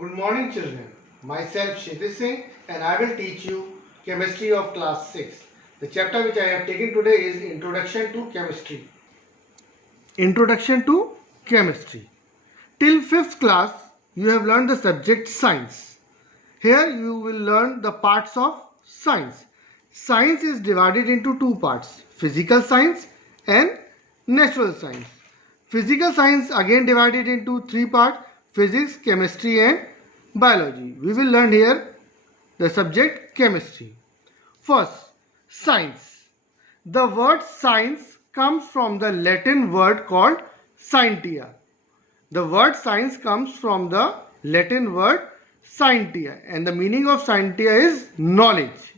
Good morning, children. Myself Kshitij Singh, and I will teach you chemistry of class 6. The chapter which I have taken today is Introduction to Chemistry. Introduction to Chemistry. Till 5th class, you have learned the subject science. Here you will learn the parts of science. Science is divided into two parts, physical science and natural science. Physical science again divided into three parts, physics, chemistry and biology. We will learn here the subject chemistry. First, science. The word science comes from the Latin word called scientia. The word science comes from the Latin word scientia, and the meaning of scientia is knowledge.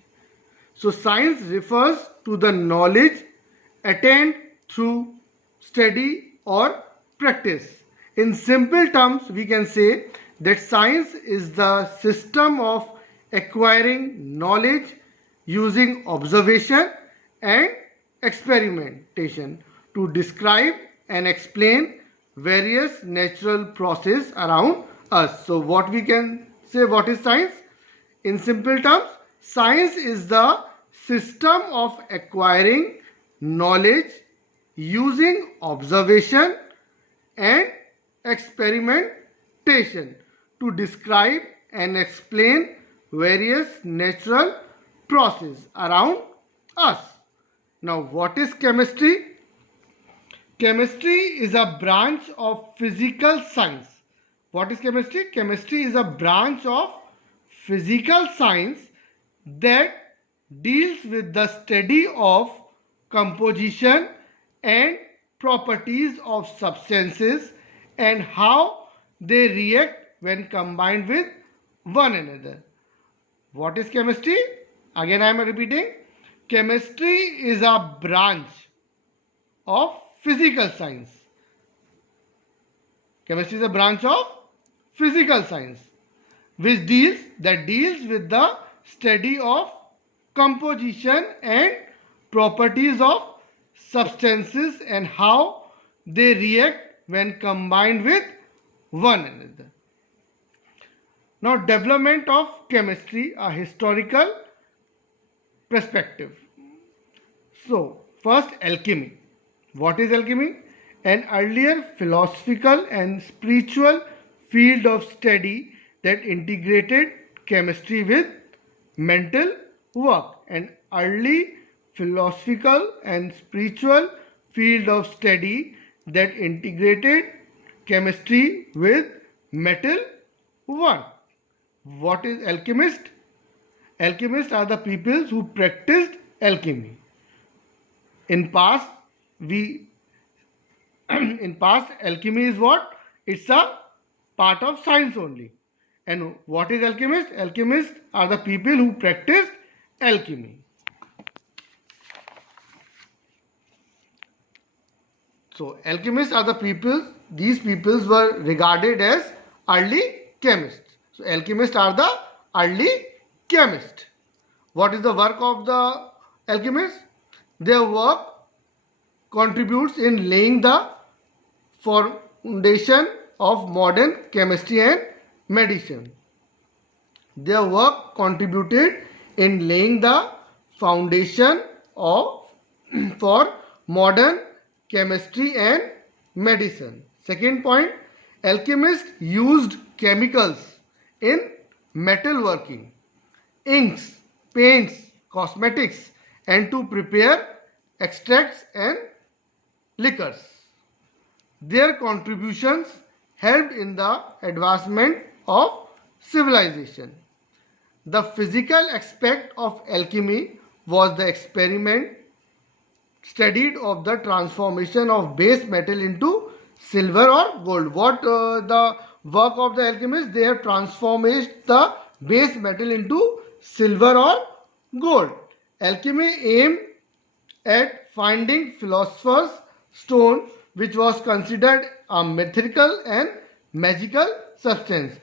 So science refers to the knowledge attained through study or practice. In simple terms, we can say that science is the system of acquiring knowledge using observation and experimentation to describe and explain various natural processes around us. So what we can say, what is science? In simple terms, science is the system of acquiring knowledge using observation and experimentation to describe and explain various natural processes around us. Now, what is chemistry? Chemistry is a branch of physical science. What is chemistry? Chemistry is a branch of physical science that deals with the study of composition and properties of substances and how they react when combined with one another. What is chemistry? Again I am repeating. Chemistry is a branch of physical science. Chemistry is a branch of physical science which deals with the study of composition and properties of substances and how they react when combined with one another. Now, development of chemistry, a historical perspective. So, first, alchemy. What is alchemy? An earlier philosophical and spiritual field of study that integrated chemistry with mental work. An early philosophical and spiritual field of study that integrated chemistry with metal work. What is alchemist? Alchemists are the people who practiced alchemy. In past, alchemy is what? It's a part of science only. And what is alchemist? Alchemists are the people who practiced alchemy. So alchemists are the people, these peoples were regarded as early chemists. So alchemists are the early chemists. What is the work of the alchemists? Their work contributes in laying the foundation of modern chemistry and medicine. Their work contributed in laying the foundation of for modern chemistry and medicine. Second point, alchemists used chemicals in metalworking, inks, paints, cosmetics, and to prepare extracts and liquors. Their contributions helped in the advancement of civilization. The physical aspect of alchemy was the experiment studied of the transformation of base metal into silver or gold. What the work of the alchemists? They have transformed the base metal into silver or gold. Alchemy aimed at finding philosopher's stone, which was considered a mythical and magical substance.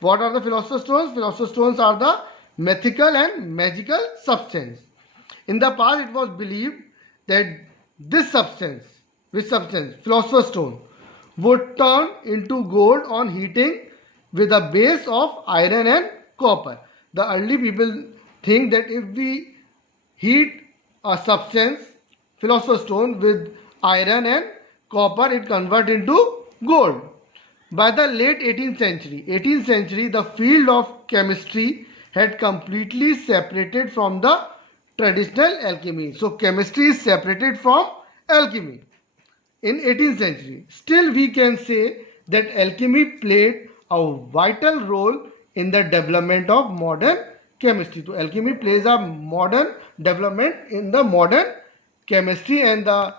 What are the philosopher's stones? Philosopher's stones are the mythical and magical substance. In the past, it was believed that this substance, philosopher's stone, would turn into gold on heating with a base of iron and copper. The early people think that if we heat a substance, philosopher's stone, with iron and copper, it converts into gold. By the late 18th century, the field of chemistry had completely separated from the traditional alchemy. So chemistry is separated from alchemy in 18th century. Still we can say that alchemy played a vital role in the development of modern chemistry. So alchemy plays a modern development in the modern chemistry, and the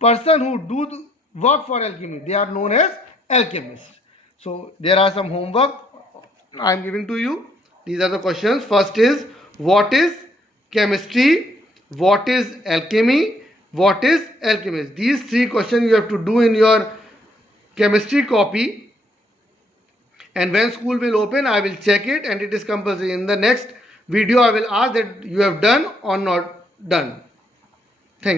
person who do the work for alchemy, they are known as alchemists. So there are some homework I am giving to you. These are the questions. First is, what is chemistry? What is alchemy? What is alchemist? These three questions you have to do in your chemistry copy, and when school will open, I will check it, and it is compulsory. In the next video I will ask that you have done or not done.